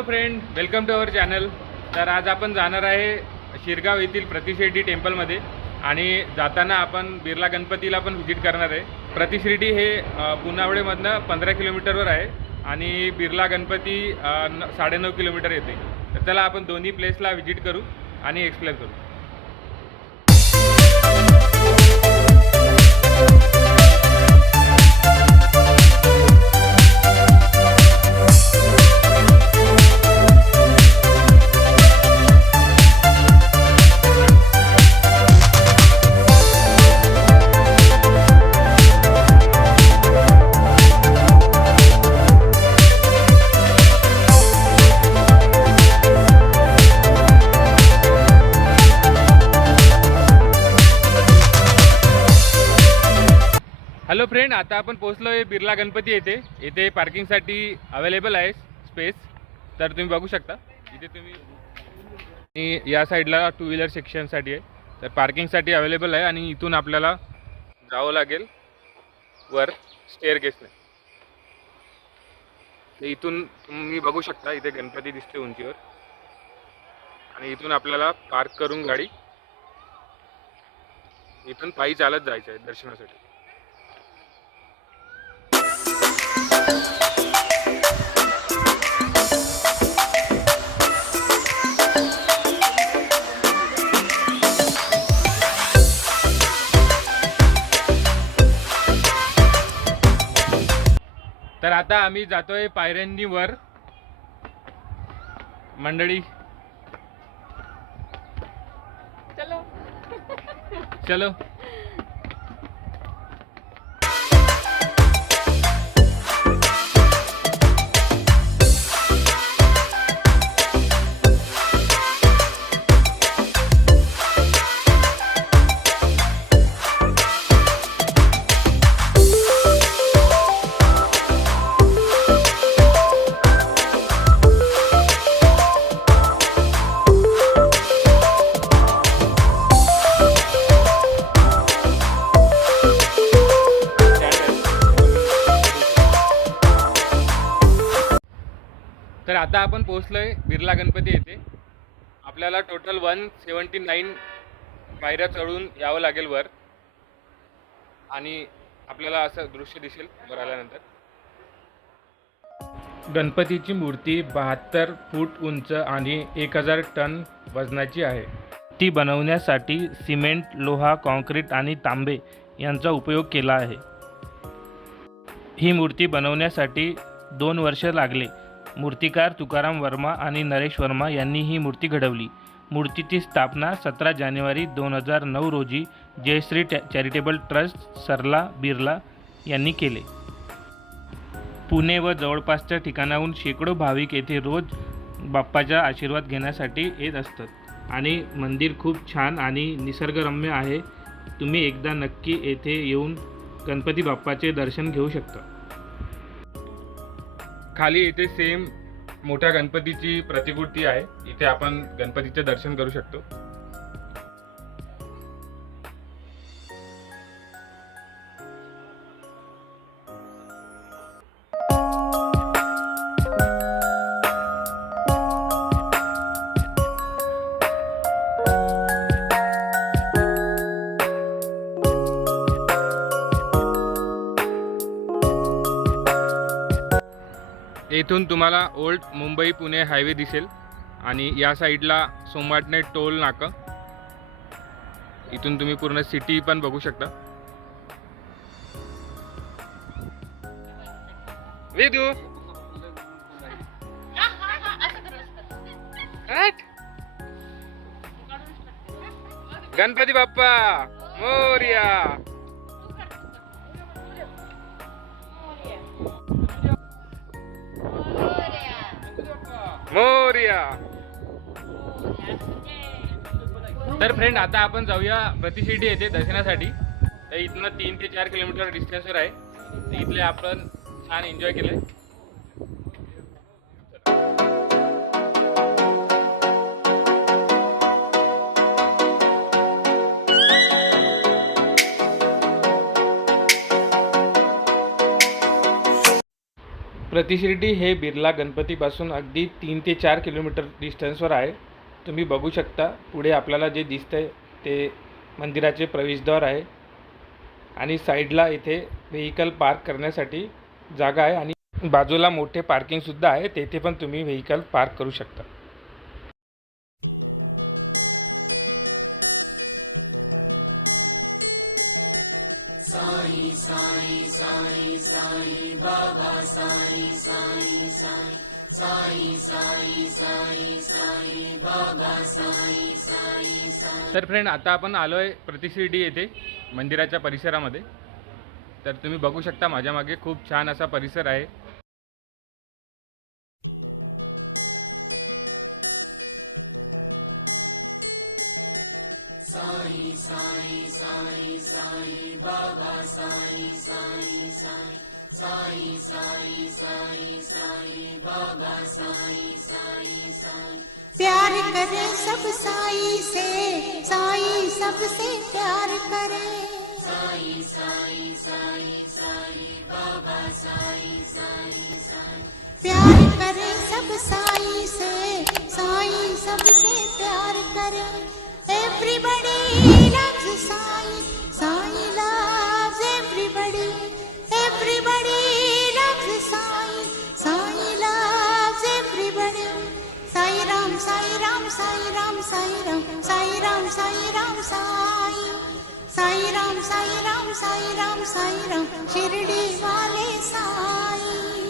Hello friend welcome to our channel तर आज आपण जाणार आहे शिरगाव येथील प्रतिशिर्डी टेम्पलमध्ये आणि जाताना आपण बिर्ला गणपतीला पण व्हिजिट करणार आहे. प्रतिशिर्डी हे पुनावळेमधनं पंधरा किलोमीटरवर आहे आणि बिर्ला गणपती साडेनऊ किलोमीटर येते. तर चला आपण दोन्ही प्लेसला व्हिजिट करू आणि एक्सप्लेन करू. आता आपण पोहोचलो आहे बिर्ला गणपती येथे. येथे पार्किंगसाठी अवेलेबल आहे स्पेस तर तुम्ही बघू शकता. इथे तुम्ही आणि या साईडला टू व्हीलर सेक्शनसाठी आहे. तर पार्किंगसाठी अवेलेबल आहे आणि इथून आपल्याला जावं लागेल वर स्टेअर केसने तर इथून तुम्ही बघू शकता इथे गणपती दिसते उंचीवर. आणि इथून आपल्याला पार्क करून गाडी इथून पायी चालत जायचं आहे दर्शनासाठी. तर आता आम्ही जातोय पायऱ्यांनी वर मंडळी. चलो. चलो. आता आपण पोहोचलोय बिर्ला गणपती येथे. आपल्याला टोटल वन सेवन्टी नाईन पायऱ्या चढून यावं लागेल वर. आणि आपल्याला असं दृश्य दिसेल वर आल्यानंतर. गणपतीची मूर्ती बहात्तर फूट उंच आणि एक हजार टन वजनाची आहे. ती बनवण्यासाठी सिमेंट लोहा कॉन्क्रीट आणि तांबे यांचा उपयोग केला आहे. ही मूर्ती बनवण्यासाठी दोन वर्ष लागले मूर्तिकार तुकाराम वर्मा आणि नरेश वर्मा यांनी ही मूर्ती घडवली. मूर्तीची स्थापना सतरा जानेवारी दोन हजार नऊ रोजी जयश्री टॅ चॅरिटेबल ट्रस्ट सरला बिर्ला यांनी केले. पुणे व जवळपासच्या ठिकाणाहून शेकडो भाविक येथे रोज बाप्पाचा आशीर्वाद घेण्यासाठी येत असतात. आणि मंदिर खूप छान आणि निसर्गरम्य आहे. तुम्ही एकदा नक्की येथे येऊन गणपती बाप्पाचे दर्शन घेऊ शकता. खाली इथे सेम मोठ्या गणपतीची प्रतिकृती आहे. इथे आपण गणपतीचे दर्शन करू शकतो. येथून तुम्हाला ओल्ड मुंबई पुणे हायवे दिसेल आणि या साईडला सोमाटणे टोल नाकं. इथून तुम्ही पूर्ण सिटी पण बघू शकता. वेदू! गणपती बाप्पा! मोर्या! मोर्या. तर फ्रेंड आता आपण जाऊया प्रतिशिर्डी येते दर्शनासाठी. तर इथनं तीन ते चार किलोमीटर डिस्टन्सवर आहे. तर इथले आपण छान एन्जॉय केले प्रतिशिर्डी हे बिर्ला गणपतीपासून अगदी तीन ते चार किलोमीटर डिस्टन्सवर आहे. तुम्ही बघू शकता पुढे आपल्याला जे दिसतंय ते मंदिराचे प्रवेशद्वार आहे. आणि साईडला इथे व्हेकल पार्क करण्यासाठी जागा आहे आणि बाजूला मोठे पार्किंगसुद्धा आहे तेथे पण तुम्ही व्हेकल पार्क करू शकता. तर फ्रेंड आता आपण आलो आहे प्रतिशिर्डी येथे मंदिराच्या परिसरामध्ये तर तुम्ही बघू शकता माझ्या मागे खूप छान असा परिसर आहे साई साई साई साई बाबा साई साई साई साई साई साई साई बाबा साई साई साई प्यार करे सब साई से साई सबसे प्यार करे साई साई साई साई बाबा साई साई साई प्यार करे सब साई से साई सबसे प्यार करे everybody loves Sai Sai loves everybody everybody loves Sai Sai loves everybody Sai Ram Sai Ram Sai Ram Sai Ram Sai Ram Sai Ram Sai Sai Ram Sai Ram Sai Ram Sai Ram Shirdi वाले साई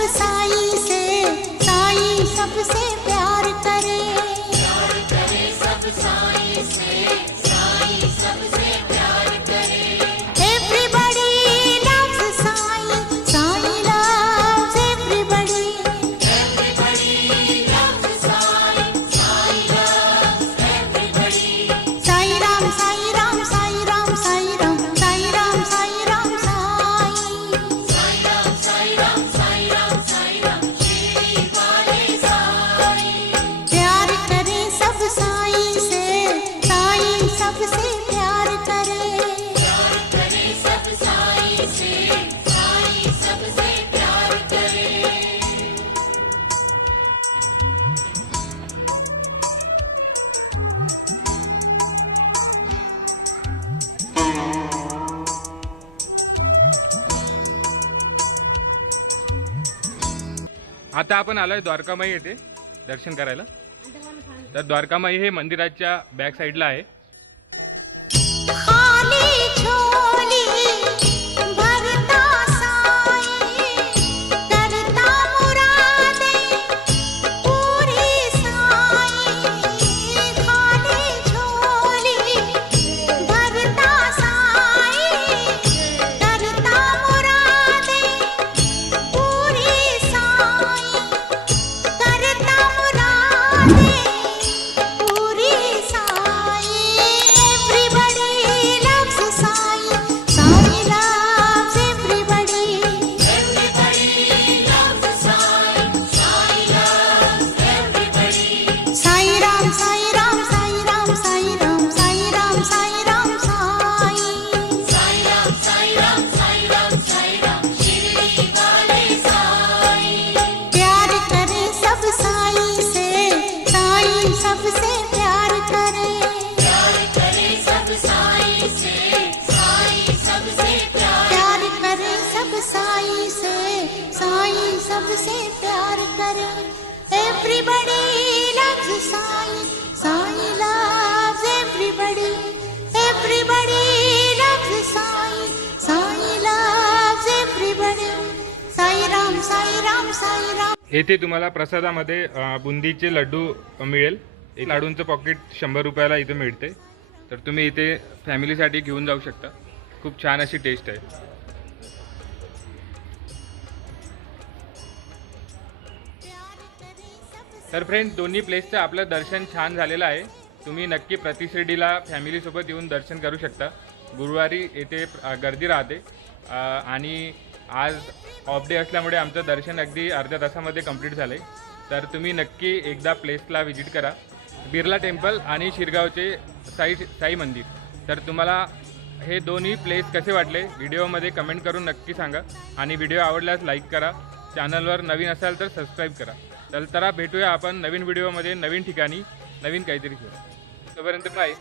सब साई से साई सबसे प्यार करे। प्यार करे सब साई आता आपण आलोय द्वारकामाई येथे दर्शन करायला. तर द्वारकामाई हे मंदिराच्या बॅक साईडला आहे. साई से साई सबसे प्यार करे। Everybody loves Sai Sai loves everybody everybody loves Sai Sai loves everybody Sai Ram Sai Ram Sai Ram. येथे तुम्हाला प्रसादामध्ये बुंदीचे लड्डू मिळेल. लाडूंचं पॉकेट शंभर रुपयाला इथे मिळते. तर तुम्ही इथे फॅमिलीसाठी घेऊन जाऊ शकता. खूप छान अशी टेस्ट आहे. तर फ्रेंड दोन्ही प्लेसचं आपलं दर्शन छान झालेलं आहे. तुम्ही नक्की प्रतिशिर्डीला फॅमिलीसोबत येऊन दर्शन करू शकता. गुरुवारी येथे गर्दी राहते. आणि आज ऑफ डे असल्यामुळे आमचं दर्शन अगदी अर्ध्या तासामध्ये कंप्लीट झालं आहे तर तुम्ही नक्की एकदा प्लेसला व्हिजिट करा. बिर्ला टेम्पल आणि शिरगावचे साई साई मंदिर. तर तुम्हाला हे दोन्ही प्लेस कसे वाटले? व्हिडिओमध्ये कमेंट करून नक्की सांगा. आणि व्हिडिओ आवडल्यास लाईक करा. चॅनलवर नवीन असाल तर सबस्क्राईब करा. तर भेटूया आपण नवीन व्हिडिओमध्ये नवीन ठिकाणी नवीन काहीतरी घेऊ तोपर्यंत बाय